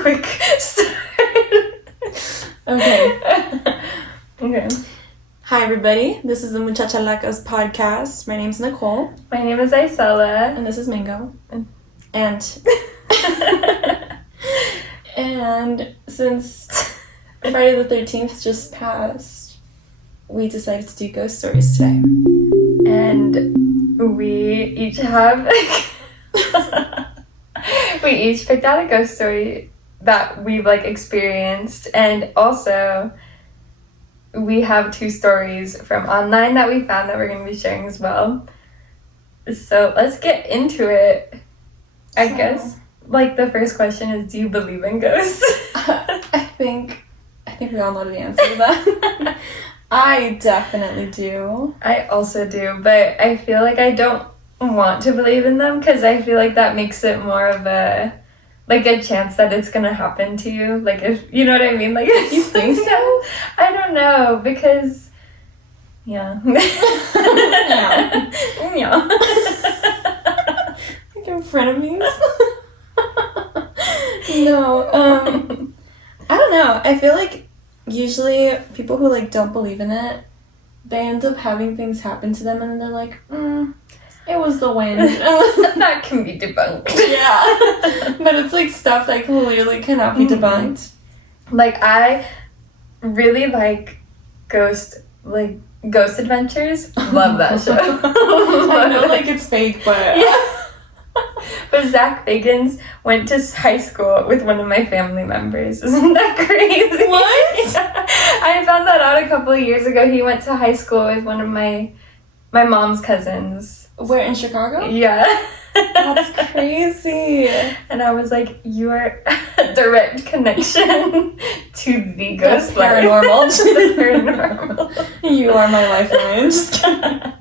quick start. Okay. Hi, everybody. This is the Muchachalacas Podcast. My name's Nicole. My name is Isela. And this is Mango. And and since Friday the 13th just passed, we decided to do ghost stories today. And we each have... we each picked out a ghost story that we've, experienced. And also, we have 2 stories from online that we found that we're going to be sharing as well. So, let's get into it. I guess, the first question is, do you believe in ghosts? I think we all know the answer to that. I definitely do. I also do, but I feel like I don't want to believe in them because I feel like that makes it more of a chance that it's gonna happen to you. If you know what I mean. You think so? I don't know because yeah. Yeah. In front of me. No. I don't know. I feel like usually people who don't believe in it, they end up having things happen to them and they're like, it was the wind. That can be debunked. Yeah. But it's stuff that clearly cannot be debunked. I really like Ghost Adventures. Love that show. I know it's fake, but yeah. But Zach Bagans went to high school with one of my family members. Isn't that crazy? What? Yeah. I found that out a couple of years ago. He went to high school with one of my mom's cousins. Where, in Chicago? Yeah. That's crazy. And I was like, you are a direct connection to the ghost paranormal. To the paranormal. You are my lifeline. Just kidding.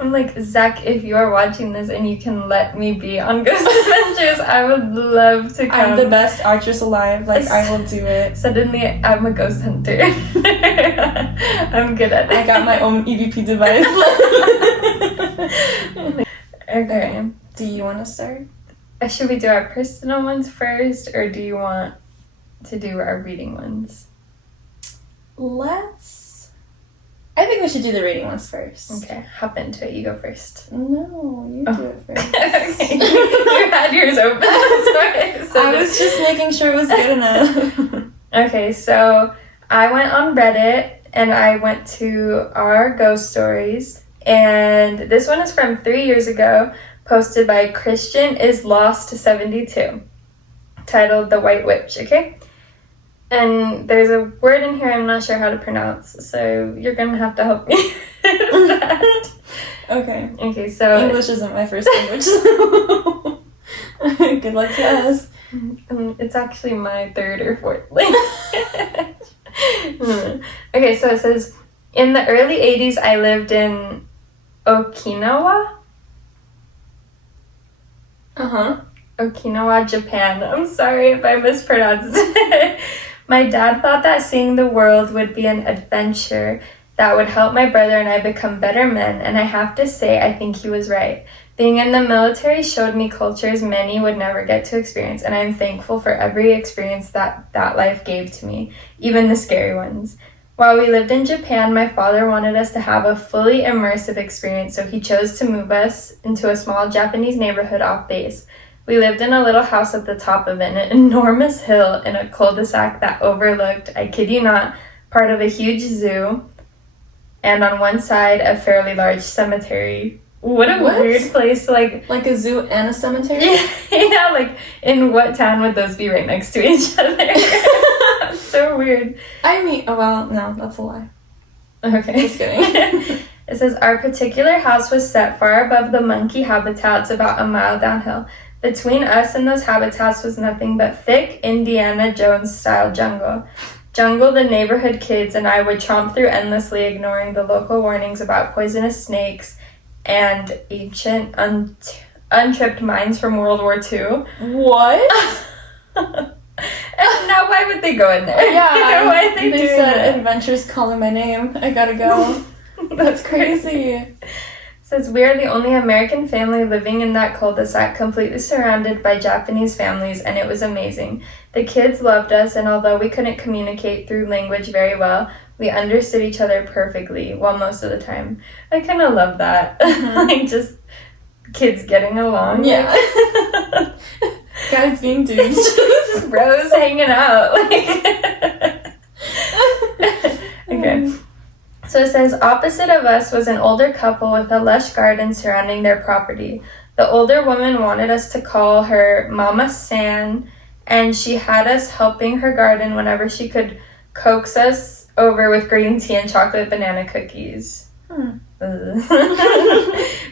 I'm like, Zach, if you are watching this and you can let me be on Ghost Adventures, I would love to come. I'm the best actress alive. I will do it. Suddenly, I'm a ghost hunter. I'm good at it. I got my own EVP device. Okay. Do you want to start? Should we do our personal ones first, or do you want to do our reading ones? I think we should do the reading ones first. Okay, hop into it. You go first. No, you do it first. Okay. You had yours open. I was just making sure it was good enough. Okay, so I went on Reddit and I went to our ghost stories. And this one is from 3 years ago, posted by Christian is Lost 72, titled The White Witch, okay? And there's a word in here I'm not sure how to pronounce, so you're going to have to help me with that. Okay. Okay, so... English isn't my first language, so... Good luck to us. It's actually my 3rd or 4th language. Okay, so it says, in the early 80s, I lived in Okinawa? Okinawa, Japan. I'm sorry if I mispronounced it. My dad thought that seeing the world would be an adventure that would help my brother and I become better men, and I have to say I think he was right. Being in the military showed me cultures many would never get to experience, and I am thankful for every experience that life gave to me, even the scary ones. While we lived in Japan, my father wanted us to have a fully immersive experience, so he chose to move us into a small Japanese neighborhood off base. We lived in a little house at the top of an enormous hill in a cul-de-sac that overlooked, I kid you not, part of a huge zoo, and on one side, a fairly large cemetery. What a weird place to Like a zoo and a cemetery? Yeah, in what town would those be right next to each other? That's so weird. I mean, no, that's a lie. Okay. Just kidding. It says, our particular house was set far above the monkey habitats about a mile downhill. Between us and those habitats was nothing but thick Indiana Jones-style jungle. Jungle the neighborhood kids and I would chomp through endlessly, ignoring the local warnings about poisonous snakes and ancient untripped mines from World War II. What? Now, why would they go in there? Yeah, why they said that? Adventure's calling my name. I gotta go. That's crazy. says, we are the only American family living in that cul-de-sac, completely surrounded by Japanese families, and it was amazing. The kids loved us, and although we couldn't communicate through language very well, we understood each other perfectly, well, most of the time. I kind of love that. Like, just kids getting along. Yeah. Guys being dudes. Just bros hanging out. Okay. So it says, opposite of us was an older couple with a lush garden surrounding their property. The older woman wanted us to call her Mama San, and she had us helping her garden whenever she could coax us over with green tea and chocolate banana cookies.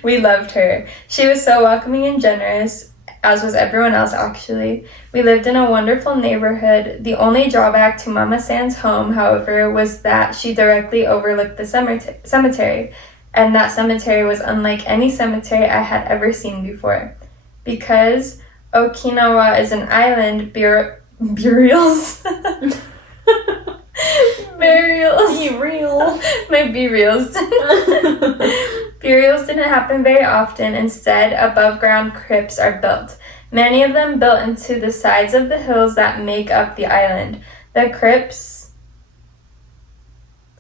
We loved her. She was so welcoming and generous, as was everyone else, actually. We lived in a wonderful neighborhood. The only drawback to Mama San's home, however, was that she directly overlooked the cemetery, and that cemetery was unlike any cemetery I had ever seen before. Because Okinawa is an island, burials. Be real. My be-reals. Burials didn't happen very often. Instead, above-ground crypts are built. Many of them built into the sides of the hills that make up the island. The crypts...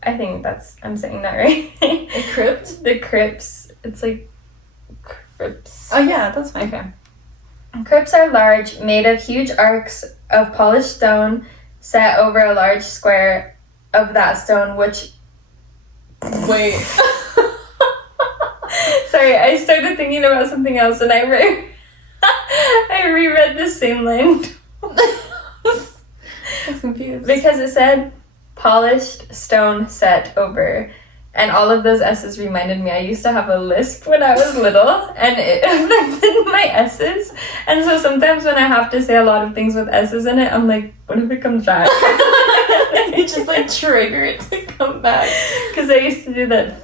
I think I'm saying that right. A crypt? The crypts. It's like crypts. Oh, yeah, that's fine. Okay. Crypts are large, made of huge arcs of polished stone set over a large square of that stone, which... Wait. Sorry, I started thinking about something else and I reread the same line. I was confused. Because it said polished stone set over. And all of those S's reminded me, I used to have a lisp when I was little, and it affected my S's. And so sometimes when I have to say a lot of things with S's in it, I'm like, what if it comes back? You just like trigger it to come back. Because I used to do that.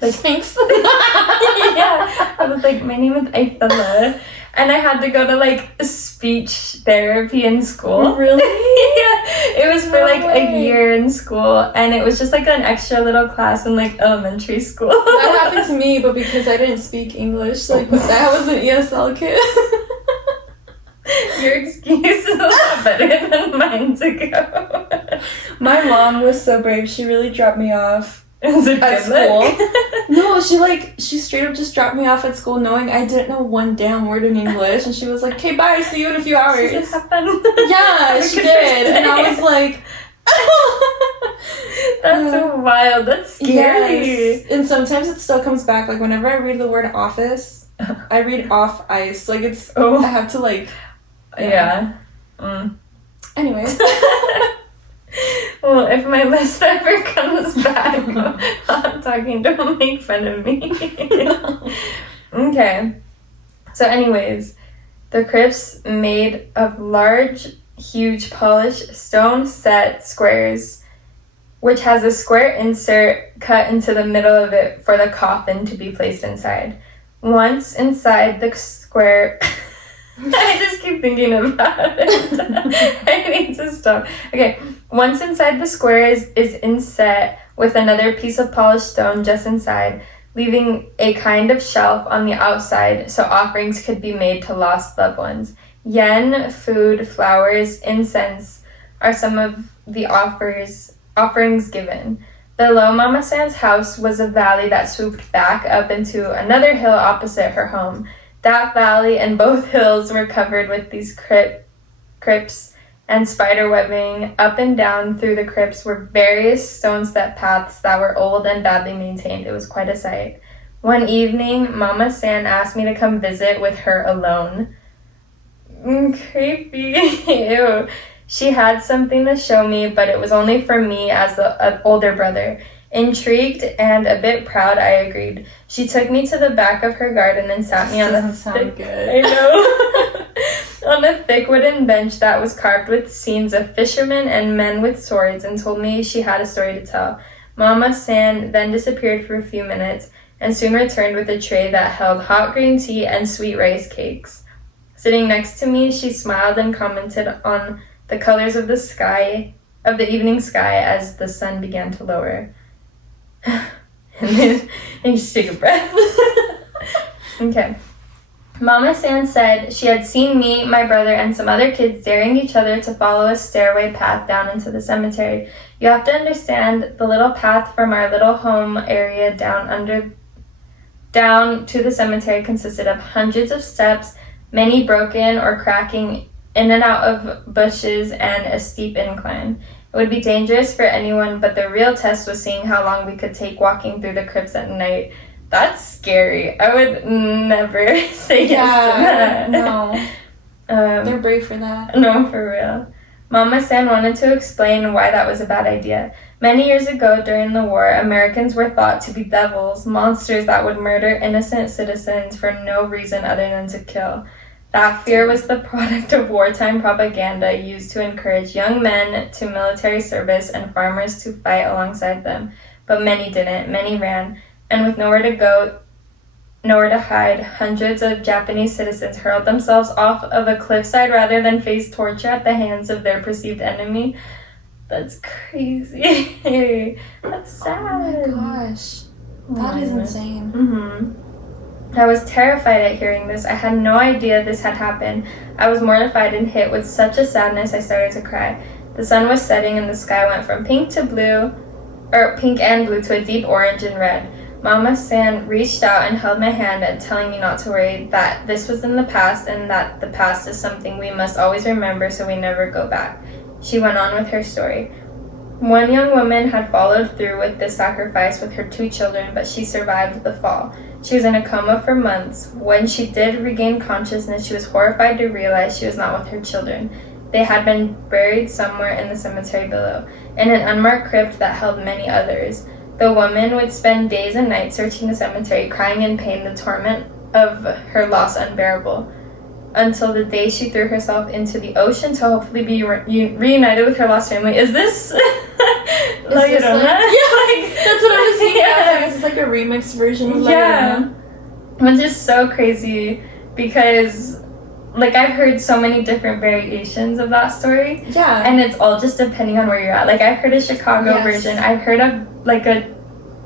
Like Sphinx. Yeah. I was like, my name is Aithala. And I had to go to like speech therapy in school. Really? Yeah. It was for like a year in school, and it was just like an extra little class in like elementary school. That happened to me, but because I didn't speak English, like I was an ESL kid. Your excuse is a lot better than mine to go. My mom was so brave. She really dropped me off Is it at good luck? school. No, she straight up just dropped me off at school knowing I didn't know one damn word in English, and she was like, "Okay, bye, see you in a few hours." Does it happen? Yeah, she did, and I was like, That's so wild. That's scary. yes. And sometimes it still comes back. Like whenever I read the word office, I read off ice. Like it's I have to like Yeah. Mm. Anyways. Well, if my list ever comes back, I'm talking, don't make fun of me. Okay. So anyways, the crypts made of large, huge, polished stone set squares, which has a square insert cut into the middle of it for the coffin to be placed inside. Once inside the square... I just keep thinking about it. I need to stop. Okay, once inside the square is inset with another piece of polished stone just inside, leaving a kind of shelf on the outside so offerings could be made to lost loved ones. Yen, food, flowers, incense are some of the offerings given. Below Mama San's house was a valley that swooped back up into another hill opposite her home. That valley and both hills were covered with these crypts and spider webbing. Up and down through the crypts were various stone-step paths that were old and badly maintained. It was quite a sight. One evening, Mama San asked me to come visit with her alone. Creepy. Ew. She had something to show me, but it was only for me as an older brother. Intrigued and a bit proud, I agreed. She took me to the back of her garden and sat me on a thick, good. I know. On a thick wooden bench that was carved with scenes of fishermen and men with swords, and told me she had a story to tell. Mama San then disappeared for a few minutes and soon returned with a tray that held hot green tea and sweet rice cakes. Sitting next to me, she smiled and commented on the colors of the evening sky as the sun began to lower. And you just take a breath. Okay. Mama San said she had seen me, my brother, and some other kids daring each other to follow a stairway path down into the cemetery. You have to understand, the little path from our little home area down to the cemetery consisted of hundreds of steps, many broken or cracking in and out of bushes, and a steep incline. It would be dangerous for anyone, but the real test was seeing how long we could take walking through the crypts at night. That's scary. I would never say yes to that. No. They're brave for that. No, for real. Mama San wanted to explain why that was a bad idea. Many years ago, during the war, Americans were thought to be devils, monsters that would murder innocent citizens for no reason other than to kill. That fear was the product of wartime propaganda used to encourage young men to military service and farmers to fight alongside them. But many didn't. Many ran. And with nowhere to go, nowhere to hide, hundreds of Japanese citizens hurled themselves off of a cliffside rather than face torture at the hands of their perceived enemy. That's crazy. That's sad. Oh my gosh. That is insane. Mm-hmm. I was terrified at hearing this. I had no idea this had happened. I was mortified and hit with such a sadness I started to cry. The sun was setting and the sky went from pink and blue to a deep orange and red. Mama San reached out and held my hand and telling me not to worry, that this was in the past and that the past is something we must always remember so we never go back. She went on with her story. One young woman had followed through with this sacrifice with her 2 children, but she survived the fall. She was in a coma for months. When she did regain consciousness, she was horrified to realize she was not with her children. They had been buried somewhere in the cemetery below, in an unmarked crypt that held many others. The woman would spend days and nights searching the cemetery, crying in pain, the torment of her loss unbearable, until the day she threw herself into the ocean to hopefully be reunited with her lost family. Is this La Llorona? Yeah, that's what I was thinking. Yeah. It's like a remixed version of La Llorona. Which is so crazy because, like, I've heard so many different variations of that story. Yeah. And it's all just depending on where you're at. Like, I've heard a Chicago version. I've heard of, like, a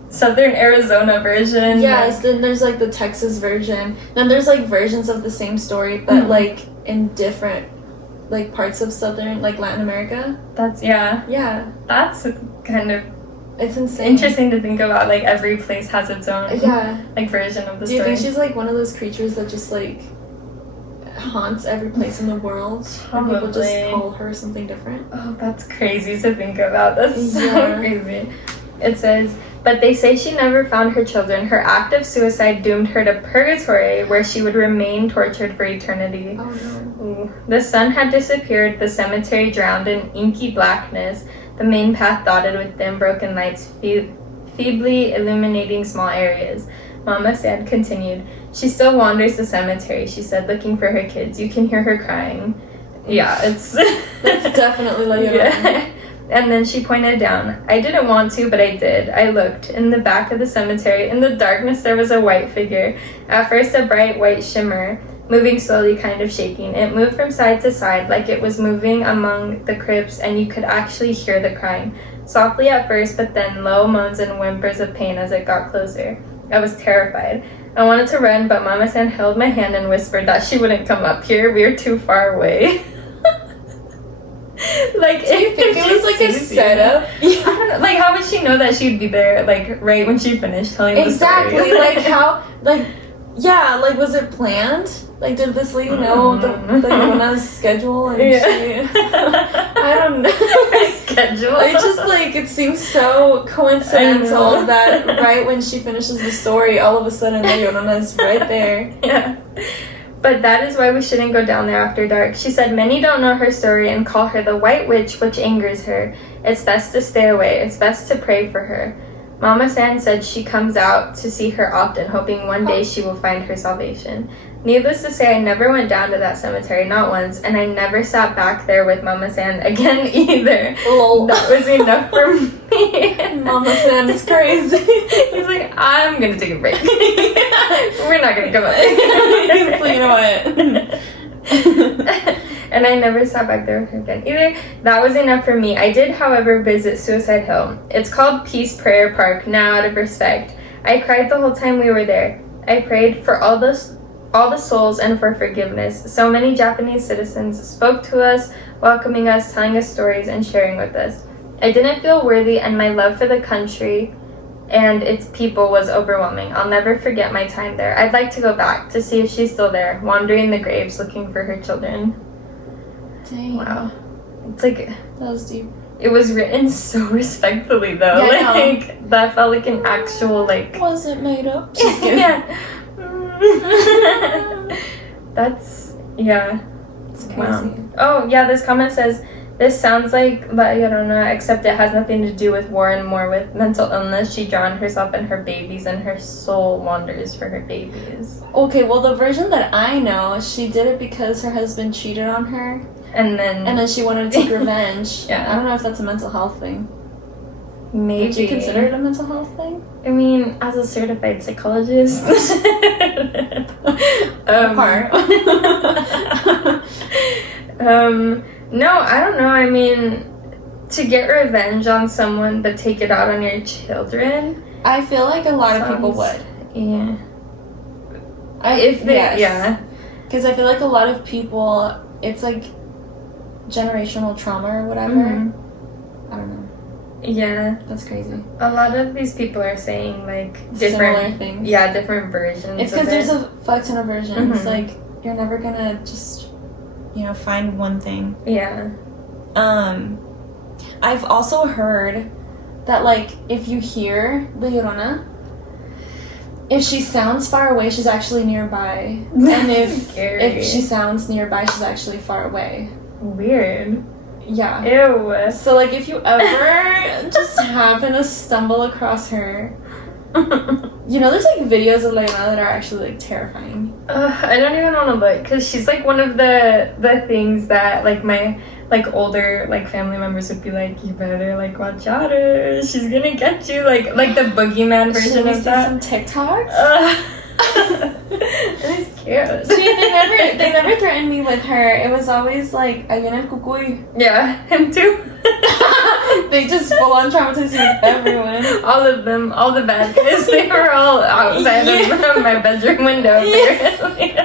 Southern Arizona version. Yes, then there's, like, the Texas version. Then there's, like, versions of the same story, but, like, in different, like, parts of Southern, like, Latin America. Yeah. That's kind of... It's insane. Interesting to think about, like, every place has its own, like, version of the story. Do you think she's, like, one of those creatures that just, like... haunts every place in the world? Probably. And people just call her something different? Oh, that's crazy to think about. That's so crazy. It says, but they say she never found her children. Her act of suicide doomed her to purgatory, where she would remain tortured for eternity. Oh, no. Ooh. The sun had disappeared, the cemetery drowned in inky blackness, the main path dotted with dim broken lights feebly illuminating small areas. Mama San continued, she still wanders the cemetery, she said, looking for her kids. You can hear her crying. Yeah, it's... That's definitely La Llorona. And then she pointed down. I didn't want to, but I did. I looked. In the back of the cemetery, in the darkness, there was a white figure. At first, a bright white shimmer, moving slowly, kind of shaking. It moved from side to side, like it was moving among the crypts, and you could actually hear the crying. Softly at first, but then low moans and whimpers of pain as it got closer. I was terrified. I wanted to run, but Mama San held my hand and whispered that she wouldn't come up here. We were too far away. Like, do you think it was like a setup? I don't know. Like, how would she know that she'd be there, like, right when she finished telling the story? Exactly. Like, how, like, yeah, like, was it planned? Like, did this lady know the Llorona's schedule? And I don't know. Her schedule? It just, like, it seems so coincidental that right when she finishes the story, all of a sudden La Llorona's right there. Yeah. But that is why we shouldn't go down there after dark. She said many don't know her story and call her the White Witch, which angers her. It's best to stay away. It's best to pray for her. Mama San said she comes out to see her often, hoping one day she will find her salvation. Needless to say, I never went down to that cemetery, not once, and I never sat back there with Mama San again either. Oh. That was enough for me. Mama San is crazy. He's like, I'm gonna take a break. We're not gonna come up. So you know what? And I never sat back there with her again either. That was enough for me. I did, however, visit Suicide Hill. It's called Peace Prayer Park now out of respect. I cried the whole time we were there. I prayed for all the souls and for forgiveness. So many Japanese citizens spoke to us, welcoming us, telling us stories, and sharing with us. I didn't feel worthy, and my love for the country and its people was overwhelming. I'll never forget my time there. I'd like to go back to see if she's still there, wandering the graves looking for her children. Dang. Wow. It's like... That was deep. It was written so respectfully, though. Yeah, like, that felt like an actual, like... Was it made up? Just kidding. Yeah. That's... Yeah. It's crazy. Wow. Oh, yeah, this comment says, this sounds like La Llorona, except it has nothing to do with war and more with mental illness. She drowned herself and her babies, and her soul wanders for her babies. Okay, well, the version that I know, she did it because her husband cheated on her. And then she wanted to take revenge. Yeah. I don't know if that's a mental health thing. maybe. Would you consider it a mental health thing? I mean, as a certified psychologist. No, I don't know. I mean, to get revenge on someone but take it out on your children. I feel like a lot of people would. Yeah. Yes. Yeah. Because I feel like a lot of people, it's like generational trauma or whatever. Mm-hmm. I don't know. Yeah. That's crazy. A lot of these people are saying like Similar things. Yeah, different versions. It's because there's a fuck ton of versions. Mm-hmm. Like, you're never gonna just, find one thing. Yeah. I've also heard that, like, if you hear La Llorona, if she sounds far away, she's actually nearby. And if she sounds nearby, she's actually far away. Weird. Yeah. Ew. So, like, if you ever just happen to stumble across her, there's, like, videos of La Llorona that are actually, like, terrifying. I don't even want to look, because she's, like, one of the things that, like, my, like, older, like, family members would be like, you better, like, watch out her. She's gonna get you. Like the boogeyman version of that. Some TikToks? It's cute. See, they never threatened me with her. It was always like, ayun el kukuy. Yeah, him too. They just full on traumatized everyone. All of them, all the bad guys, they were all outside of my bedroom window, apparently,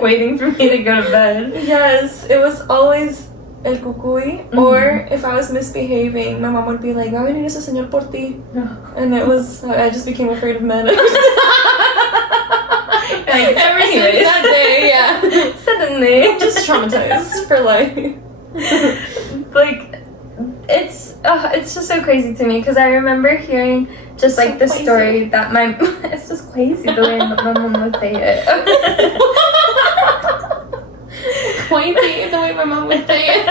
waiting for me to go to bed. Yes, it was always el kukuy. Mm-hmm. Or if I was misbehaving, my mom would be like, va a venir ese señor por ti. And I just became afraid of men. Like, ever since that day, yeah. Suddenly. I'm just traumatized for life. Like, it's just so crazy to me, because I remember hearing just, like, the crazy. story that it's just crazy the way my mom would say it. Crazy the way my mom would say it.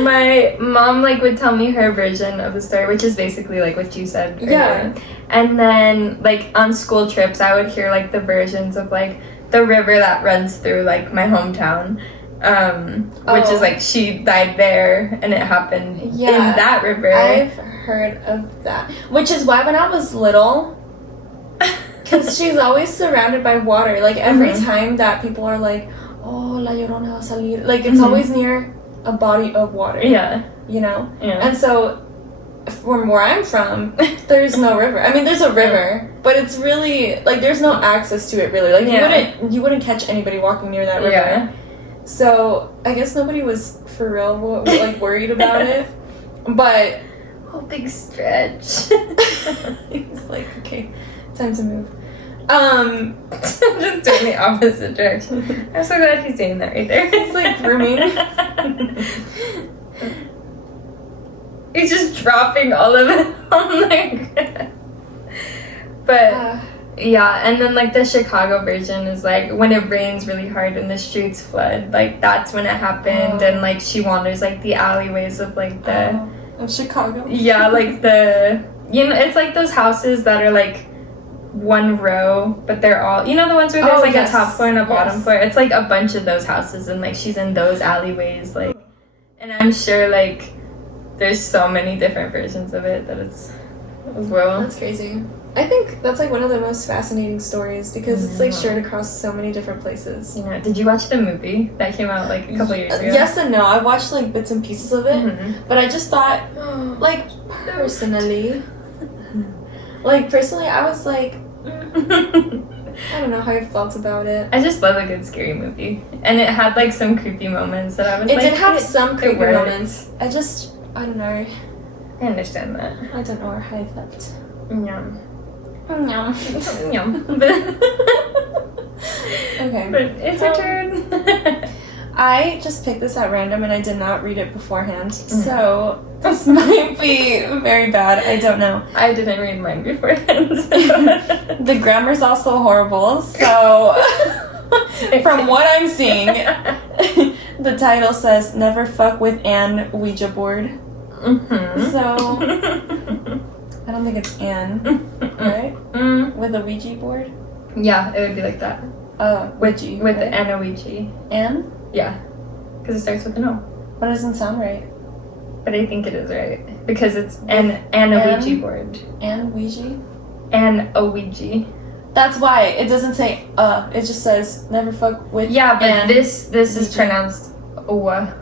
My mom, like, would tell me her version of the story, which is basically, like, what you said earlier. Yeah. And then, like, on school trips, I would hear, like, the versions of, like, the river that runs through, like, my hometown. Which is, like, she died there, and it happened in that river. I've heard of that. Which is why when I was little, because she's always surrounded by water. Like, every time that people are like, oh, La Llorona va a salir. Like, it's always near a body of water. Yeah. Yeah. And so, from where I'm from, there's no river. I mean, there's a river, but it's really, like, there's no access to it, really. Like, you wouldn't catch anybody walking near that river. Yeah. So, I guess nobody was, for real, like, worried about it. But... Oh, big stretch. He's like, okay, time to move. I'm just doing the opposite direction. I'm so glad he's doing that right there. He's, like, grooming. He's just dropping all of it on the But... yeah, and then, like, the Chicago version is, like, when it rains really hard and the streets flood, like, that's when it happened, and, like, she wanders, like, the alleyways of, like, of Chicago? Yeah, like, it's, like, those houses that are, like, one row, but they're all, the ones where there's, a top floor and a bottom floor? It's, like, a bunch of those houses, and, like, she's in those alleyways, like, and I'm sure, like, there's so many different versions of it that it's well. That's crazy. I think that's, like, one of the most fascinating stories because it's, like, shared across so many different places. Yeah. Did you watch the movie that came out, like, a couple years ago? Yes and no. I watched, like, bits and pieces of it, but I just thought, like, personally, Like, personally, I was like, I don't know how I felt about it. I just love a good scary movie. And it had, like, some creepy moments that I was It like... did have some creepy works. moments. I don't know. I understand that. I don't know how I felt. Yum. Yum. Yum. Okay. But it's your turn. I just picked this at random and I did not read it beforehand. So this might be very bad. I don't know. I didn't read mine beforehand. So. The grammar's also horrible. So from what I'm seeing, the title says "Never fuck with an Ouija board." Mm-hmm. So I don't think it's Anne, right? With a Ouija board. Yeah, it would be like that. Ouija. With right? an Ouija. Anne? Yeah, because it starts with an O. But it doesn't sound right. But I think it is right because it's an Ouija board. Anne Ouija? An Ouija. That's why it doesn't say it just says never fuck with. Yeah, but an this is Ouija. pronounced Owa.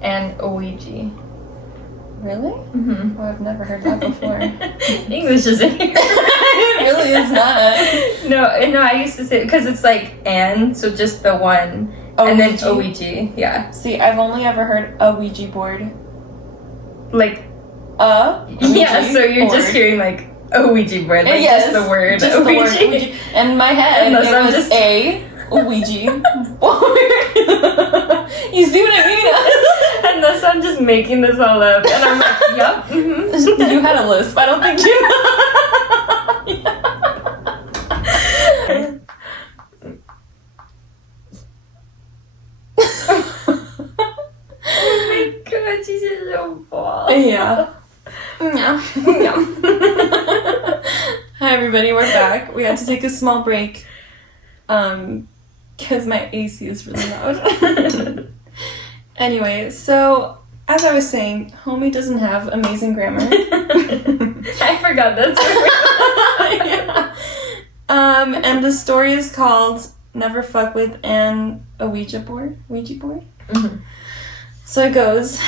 An Ouija. Really? Mm-hmm. Oh, I've never heard that before. English isn't here. It really is not. No, I used to say because it's like N, so just the one, and then Ouija. Yeah. See, I've only ever heard a Ouija board. Like A Ouija yeah, so you're board. just hearing like a Ouija board, like yes, just the word just Ouija. the word Ouija. In my head, Unless it I'm was just- a Ouija board. You see what I mean? Unless I'm just making this all up, and I'm like, yup. Mm-hmm. You had a lisp. I don't think you. Oh my god, she's just so bald. Yeah. Hi everybody, we're back. We had to take a small break because my AC is really loud. Anyway, so as I was saying, homie doesn't have amazing grammar. I forgot that. Yeah. And the story is called Never Fuck with an Ouija board. Ouija board? Mm-hmm. So it goes,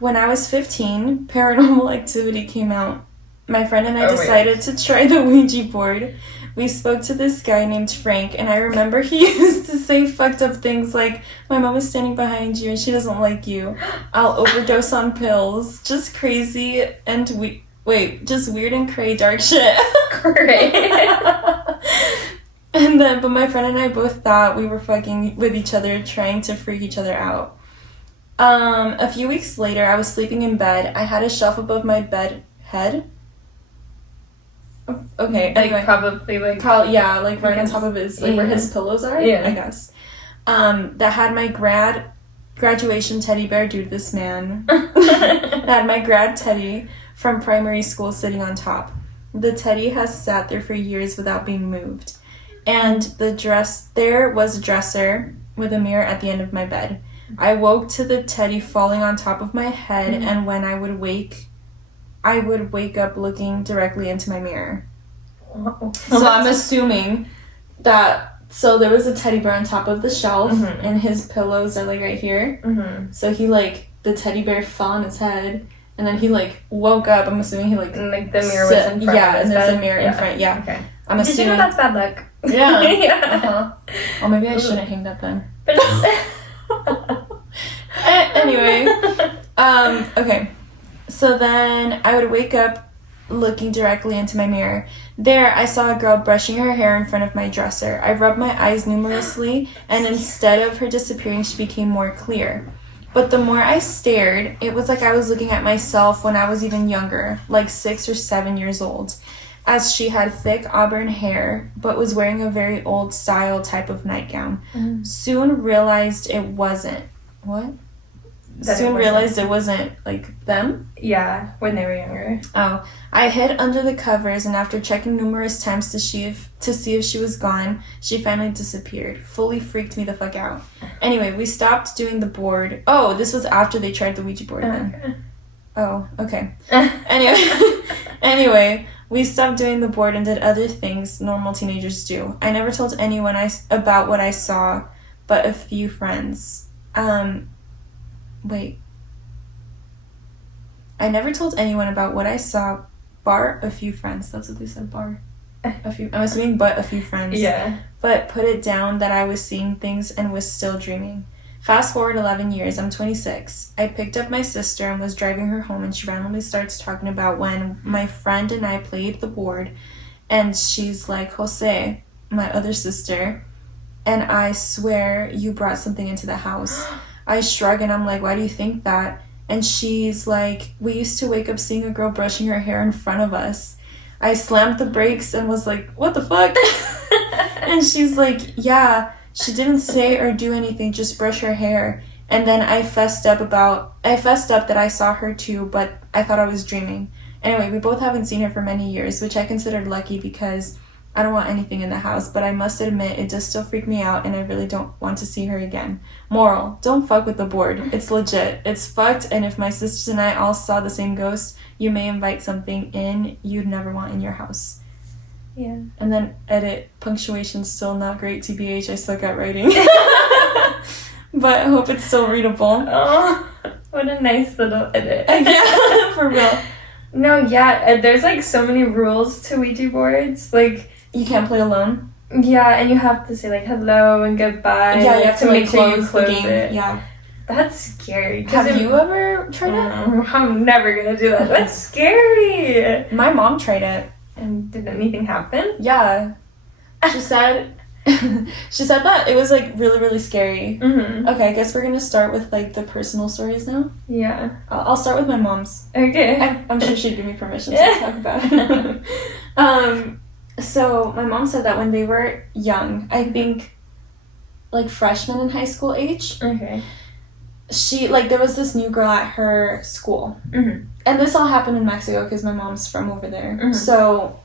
when I was 15, Paranormal Activity came out. My friend and I decided to try the Ouija board. We spoke to this guy named Frank, and I remember he used to say fucked up things like, my mom is standing behind you and she doesn't like you. I'll overdose on pills. Just crazy and just weird and cray dark shit. Great. But my friend and I both thought we were fucking with each other, trying to freak each other out. A few weeks later, I was sleeping in bed. I had a shelf above my bed head. Okay, anyway. Like probably like Yeah, like right on top of his, like where his pillows are, Yeah. I guess. That had my graduation teddy bear, dude, this man. That had my grad teddy from primary school sitting on top. The teddy has sat there for years without being moved. And there was a dresser with a mirror at the end of my bed. I woke to the teddy falling on top of my head, and when I would wake up looking directly into my mirror. So I'm assuming that, so there was a teddy bear on top of the shelf, and his pillows are like right here. So he the teddy bear fell on his head, and then he woke up. I'm assuming he and, like the mirror was in front. Yeah, of his and there's bed. a mirror in front. Yeah. Okay. I'm Did assuming you know that's bad luck? Yeah. Yeah. Or maybe I shouldn't hang that then. But Anyway, okay. So then I would wake up looking directly into my mirror. There, I saw a girl brushing her hair in front of my dresser. I rubbed my eyes numerously, and instead of her disappearing, she became more clear. But the more I stared, it was like I was looking at myself when I was even younger, like 6 or 7 years old, as she had thick auburn hair, but was wearing a very old style type of nightgown. Soon realized it wasn't. What? Realized it wasn't like them? yeah, when they were younger. Oh, I hid under the covers, and after checking numerous times to see if she was gone, she finally disappeared. Fully freaked me the fuck out. Anyway, we stopped doing the board. Oh, this was after they tried the Ouija board then. Oh, okay. Anyway, we stopped doing the board and did other things normal teenagers do. I never told anyone about what I saw, but a few friends. Wait. I never told anyone about what I saw, bar a few friends. That's what they said, bar. A few. I'm assuming but a few friends. Yeah. But put it down that I was seeing things and was still dreaming. Fast forward 11 years, I'm 26. I picked up my sister and was driving her home, and she randomly starts talking about when my friend and I played the board, and she's like, Jose, my other sister, and I swear you brought something into the house. I shrug and I'm like, why do you think that? And she's like, we used to wake up seeing a girl brushing her hair in front of us. I slammed the brakes and was like, what the fuck? And she's like, yeah, she didn't say or do anything, just brush her hair. And then I fessed up that I saw her too, but I thought I was dreaming. Anyway, we both haven't seen her for many years, which I considered lucky because I don't want anything in the house, but I must admit it does still freak me out and I really don't want to see her again. Moral, don't fuck with the board. It's legit. It's fucked, and if my sisters and I all saw the same ghost, you may invite something in you'd never want in your house. Yeah. And then edit, punctuation still not great, TBH, I suck at writing. But I hope it's still readable. Oh, what a nice little edit. Yeah, for real. No, yeah, there's like so many rules to Ouija boards. Like, you can't play alone. Yeah, and you have to say like hello and goodbye. Yeah, you have to make sure you close the game. it. Yeah. That's scary. Have you ever tried it? I'm never gonna do that. That's scary. My mom tried it. And did anything happen? Yeah. She said that it was like really, really scary. Mm-hmm. Okay, I guess we're gonna start with like the personal stories now. Yeah. I'll start with my mom's. Okay. I'm sure she'd give me permission to talk about it. So my mom said that when they were young, I think like freshmen in high school age. Okay. She, like, there was this new girl at her school. Mm-hmm. And this all happened in Mexico because my mom's from over there. Mm-hmm. So,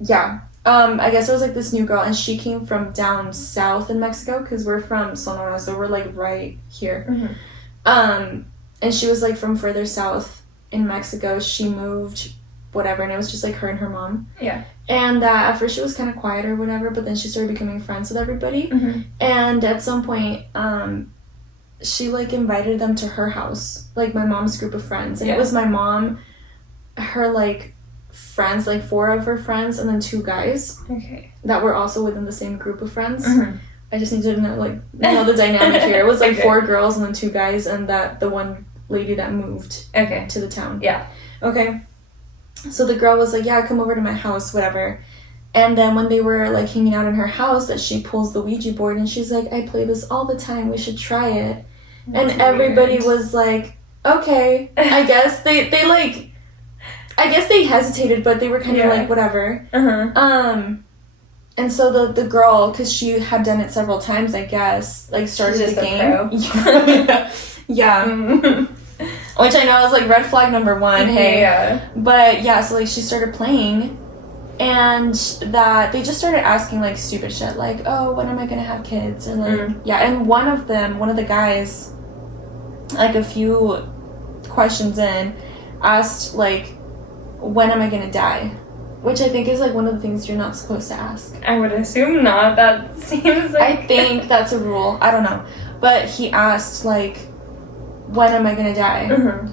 yeah. I guess there was, like, this new girl, and she came from down south in Mexico because we're from Sonora, so we're, like, right here. Mm-hmm. And she was, like, from further south in Mexico. She moved, whatever, and it was just, like, her and her mom. Yeah. And at first she was kind of quiet or whatever, but then she started becoming friends with everybody. Mm-hmm. And at some point, she, like, invited them to her house, like, my mom's group of friends. And it was my mom, her, like, friends, like, 4 of her friends, and then 2 guys. Okay. That were also within the same group of friends. Mm-hmm. I just need to know the dynamic here. It was, like, Okay. 4 girls and then 2 guys, and the one lady that moved Okay. to the town. Yeah. Okay. So the girl was like, yeah, come over to my house, whatever. And then when they were, like, hanging out in her house, that she pulls the Ouija board, and she's like, I play this all the time, we should try it. That's and everybody weird. was like, okay. I guess they hesitated, but they were kind of like, whatever. Uh-huh. And so the girl, because she had done it several times, I guess, like, started She's the just a game. pro. Yeah. Which I know is, like, red flag number 1, hey. Yeah. But, yeah, so, like, she started playing, and that they just started asking, like, stupid shit, like, oh, when am I gonna have kids? And, like, yeah, and one of the guys, like, a few questions in, asked, like, when am I gonna die? Which I think is, like, one of the things you're not supposed to ask. I would assume not. That seems like... I think that's a rule. I don't know. But he asked, like, when am I gonna die? Mm-hmm.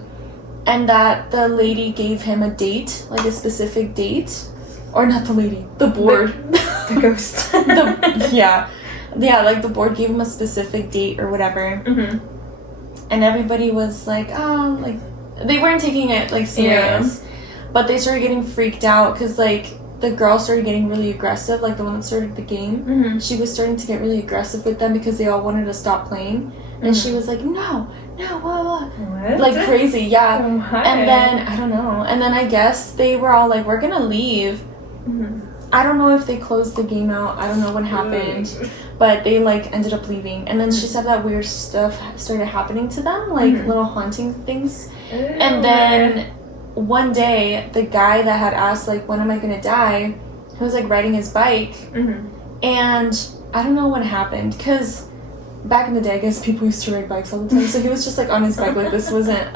And that the lady gave him a date, like a specific date. Or not the lady, the board. The ghost. Yeah, like the board gave him a specific date or whatever. Mm-hmm. And everybody was like, oh, like, they weren't taking it, like, serious. Yeah. But they started getting freaked out because, like, the girl started getting really aggressive, like the one that started the game. Mm-hmm. She was starting to get really aggressive with them because they all wanted to stop playing. And she was like, no, blah, blah. What? Like, crazy, yeah. Why? And then, I don't know. And then I guess they were all like, we're gonna leave. Mm-hmm. I don't know if they closed the game out. I don't know what happened. But they, like, ended up leaving. And then she said that weird stuff started happening to them, like, little haunting things. Ew. And then one day, the guy that had asked, like, when am I gonna die, he was, like, riding his bike. Mm-hmm. And I don't know what happened, because back in the day, I guess people used to ride bikes all the time. So he was just, like, on his bike. Like, this wasn't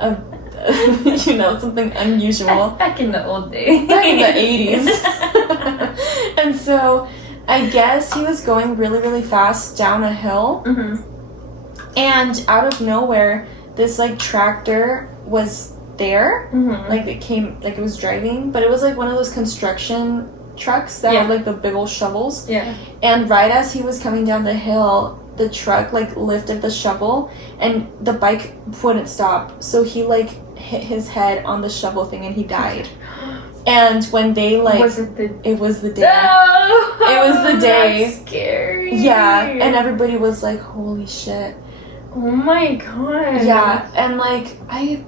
something unusual. Back in the old days. Back in the 80s. And so I guess he was going really, really fast down a hill. Mm-hmm. And out of nowhere, this, like, tractor was there. Mm-hmm. Like, it came, like, it was driving. But it was, like, one of those construction trucks that had, like, the big old shovels. Yeah. And right as he was coming down the hill, the truck, like, lifted the shovel, and the bike wouldn't stop. So he, like, hit his head on the shovel thing, and he died. And when they, like... It was the day. No! It was the day. That's scary. Yeah, and everybody was like, holy shit. Oh my god. Yeah, and, like, I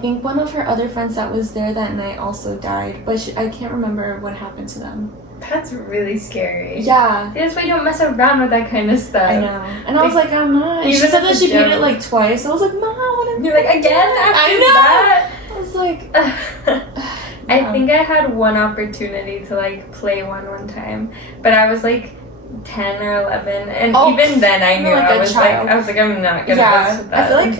think one of her other friends that was there that night also died, but I can't remember what happened to them. That's really scary. Yeah. That's why you don't mess around with that kind of stuff. I know. And I was like, I'm not. She said that she beat it, like, twice. I was like, Mom, you're like, again? I know. That? I was like... I think I had one opportunity to, like, play one time, but I was, like, 10 or 11, and even then I knew like I was like, I'm not gonna mess with that. I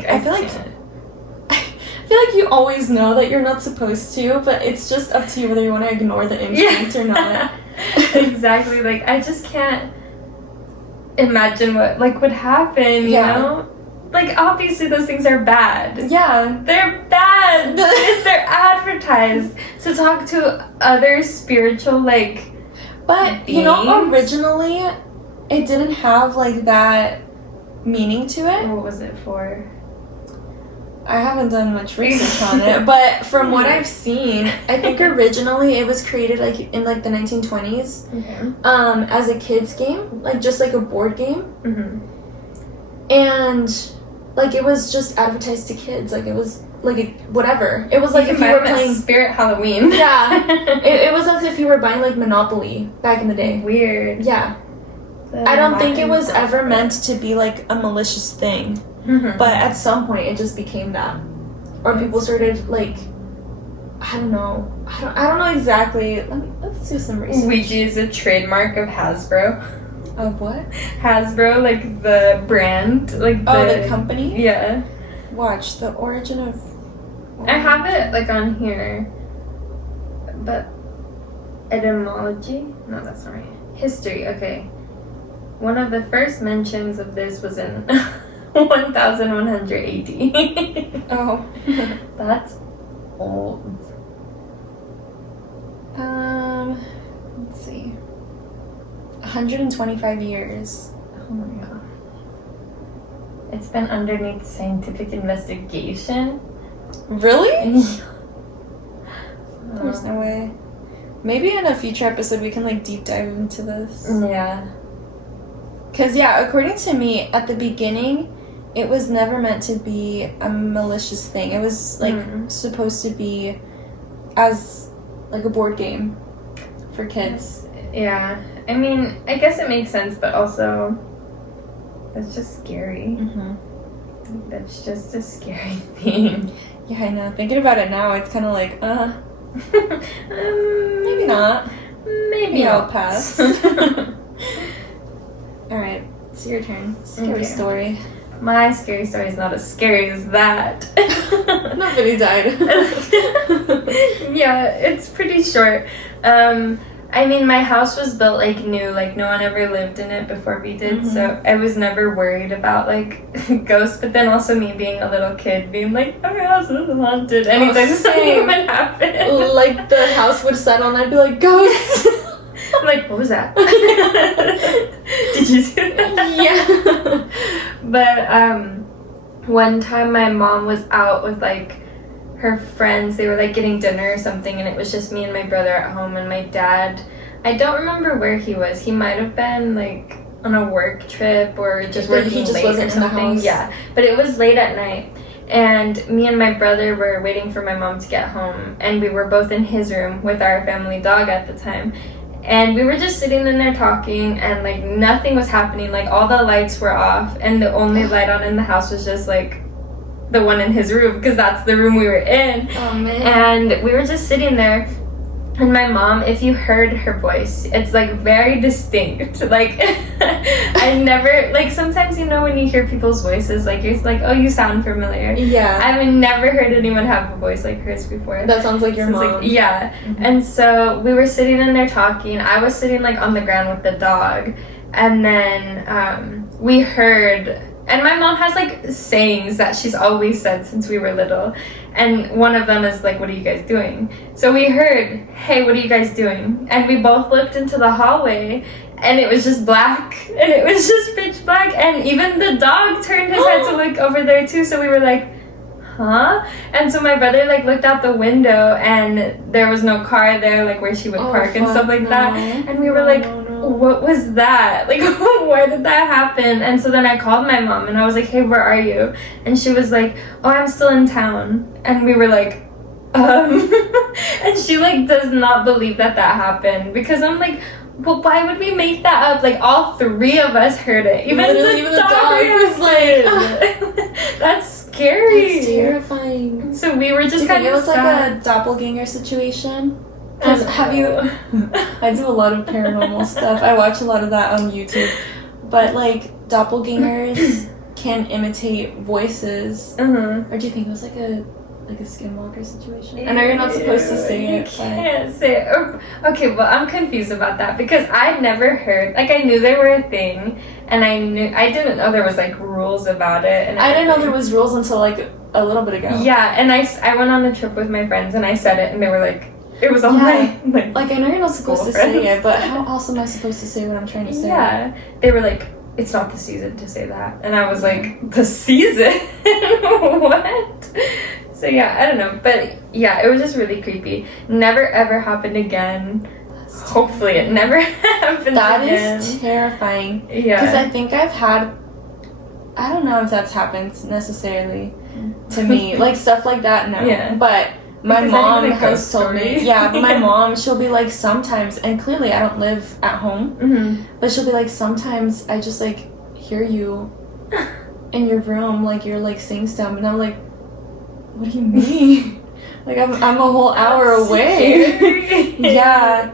feel like you always know that you're not supposed to, but it's just up to you whether you want to ignore the instinct or not. Exactly. Like, I just can't imagine what, like, would happen, you know? Like, obviously those things are bad. Yeah. They're bad. They're advertised. So talk to other spiritual, like, but, beings. You know, originally, it didn't have, like, that meaning to it. What was it for? I haven't done much research on it, but from what I've seen, I think originally it was created, like, in, like, the 1920s, Okay. As a kid's game, like, just, like, a board game. Mm-hmm. And, like, it was just advertised to kids. Like, it was, like, whatever. It was like if you were playing... Spirit Halloween. Yeah. It was as if you were buying, like, Monopoly back in the day. Weird. Yeah. I don't think it was ever meant to be, like, a malicious thing. Mm-hmm. But at some point, it just became that. Or people started, like... I don't know. I don't know exactly. Let's do some research. Ouija is a trademark of Hasbro. Of what? Hasbro, like, the brand. Like, the company? Yeah. Watch, the origin of... I have it, like, on here. But... Etymology? No, that's not right. History, okay. One of the first mentions of this was in 1180. Oh. That's old. Let's see. 125 years. Oh my god. It's been underneath scientific investigation. Really? There's no way. Maybe in a future episode we can, like, deep dive into this. Yeah. Because, yeah, according to me, at the beginning, it was never meant to be a malicious thing. It was, like, supposed to be as, like, a board game for kids. Yeah. I mean, I guess it makes sense, but also, that's just scary. Mm-hmm. That's just a scary thing. Yeah, I know. Thinking about it now, it's kind of like, maybe not. Maybe I'll pass. Alright, it's your turn. Scary story. My scary story is not as scary as that. Nobody died. Yeah, it's pretty short. I mean, my house was built, like, new. Like, no one ever lived in it before we did, so I was never worried about, like, ghosts. But then also me being a little kid being like, oh, my house is haunted. Anytime something would happen. Like, the house would settle and I'd be like, ghosts! I'm like, what was that? Did you see that? Yeah. But one time my mom was out with, like, her friends. They were, like, getting dinner or something, and it was just me and my brother at home, and my dad, I don't remember where he was. He might have been, like, on a work trip or just working he just late wasn't or something. in the house. Yeah, but it was late at night, and me and my brother were waiting for my mom to get home, and we were both in his room with our family dog at the time. And we were just sitting in there talking, and, like, nothing was happening. Like, all the lights were off, and the only light on in the house was just, like, the one in his room, because that's the room we were in. Oh, man. And we were just sitting there, and my mom, if you heard her voice, it's, like, very distinct. Like, I never, like, sometimes, you know, when you hear people's voices, like, you're like, oh, you sound familiar. Yeah. I've never heard anyone have a voice like hers before. That sounds like your mom. Like, yeah. Mm-hmm. And so we were sitting in there talking. I was sitting, like, on the ground with the dog. And then we heard And my mom has, like, sayings that she's always said since we were little. And one of them is, like, what are you guys doing? So we heard, hey, what are you guys doing? And we both looked into the hallway, and it was just black. And it was just pitch black. And even the dog turned his head to look over there, too. So we were like, huh? And so my brother, like, looked out the window, and there was no car there, like, where she would park and stuff like that. And we were like, what was that? Like, why did that happen? And so then I called my mom, and I was like, hey, where are you? And she was like, oh, I'm still in town. And we were like, and she, like, does not believe that happened, because I'm like, well, why would we make that up? Like, all three of us heard it. Even the dog was like, that's scary. That's terrifying. So we were just kind of it was like a doppelganger situation? Because have you... I do a lot of paranormal stuff. I watch a lot of that on YouTube. But, like, doppelgangers can imitate voices. Or do you think it was like a skinwalker situation? I know you're not supposed to say it. You can't say it. Okay, well, I'm confused about that, because I'd never heard... Like, I knew they were a thing, and I didn't know there was, like, rules about it. And I didn't know there was rules until, like, a little bit ago. Yeah, and I went on a trip with my friends, and I said it, and they were like... It was all my, like, I know you're not supposed to say it, but how else am I supposed to say what I'm trying to say? Yeah. They were like, it's not the season to say that. And I was like, the season? What? So, yeah, I don't know. But, yeah, it was just really creepy. Never, ever happened again. Hopefully it never happens again. That is terrifying. Yeah. Because I think I've had... I don't know if that's happened necessarily to me. Like, stuff like that, no. Yeah. But... My mom has told story. me, but my mom, she'll be like, sometimes, and clearly I don't live at home, but she'll be like, sometimes I just, like, hear you in your room, like, you're, like, saying stuff, and I'm like, what do you mean? Like, I'm a whole hour away. Yeah.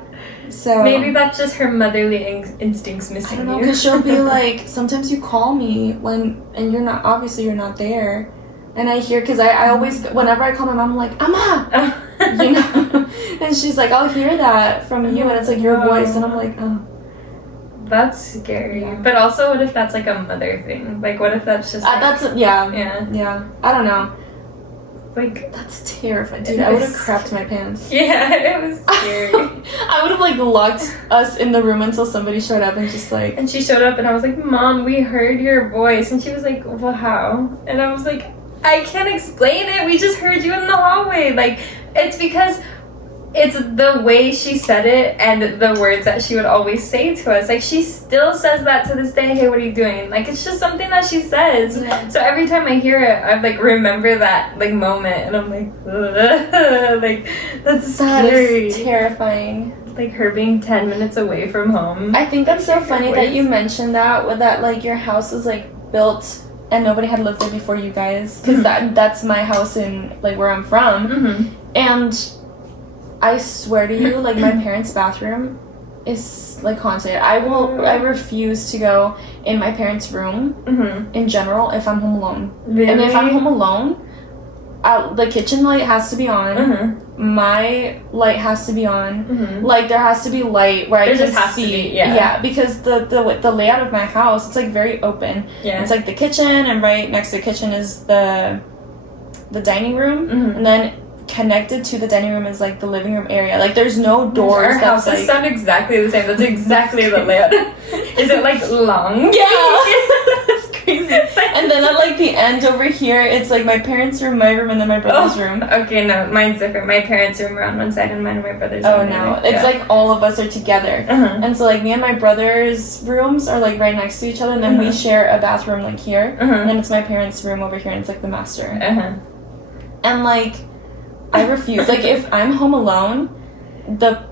So maybe that's just her motherly instincts missing. I don't know, because she'll be like, sometimes you call me and you're not, obviously you're not there. And I hear, because I always, whenever I call my mom, I'm like, Amma! You know? And she's like, I'll hear that from you, and it's like your voice, and I'm like, oh. That's scary. Yeah. But also, what if that's like a mother thing? Like, what if that's just like, yeah. I don't know. Like, that's terrifying. Dude, I would have crapped my pants. Yeah, it was scary. I would have, like, locked us in the room until somebody showed up and just, like... And she showed up, and I was like, Mom, we heard your voice. And she was like, well, how? And I was like... I can't explain it. We just heard you in the hallway. Like, it's because it's the way she said it and the words that she would always say to us. Like, she still says that to this day. Hey, what are you doing? Like, it's just something that she says. Yeah. So every time I hear it, I, like, remember that, like, moment. And I'm like, ugh. Like, that's scary. That is terrifying. Like, her being 10 minutes away from home. I think that's so funny that you mentioned that, with that, like, your house was, like, built... and nobody had lived there before you guys, because that's my house in, like, where I'm from, and I swear to you, like, my parents' bathroom is, like, haunted. I refuse to go in my parents' room, in general, if I'm home alone. Really? And if I'm home alone, the kitchen light has to be on, my light has to be on, like, there has to be light where I can see. Because the layout of my house, it's, like, very open. It's, like, the kitchen, and right next to the kitchen is the dining room, and then connected to the dining room is, like, the living room area. Like, there's no doors. Our houses, like, sound exactly the same. That's exactly the layout. Is it, like, long? Yeah. That's crazy. And then at, like, the end over here, it's, like, my parents' room, my room, and then my brother's room. Okay, no, mine's different. My parents' room are on one side, and mine and my brother's room. Oh, no. It's, like, all of us are together. And so, like, me and my brother's rooms are, like, right next to each other, and then we share a bathroom, like, here. And then it's my parents' room over here, and it's, like, the master. And, like... I refuse. Like, if I'm home alone, the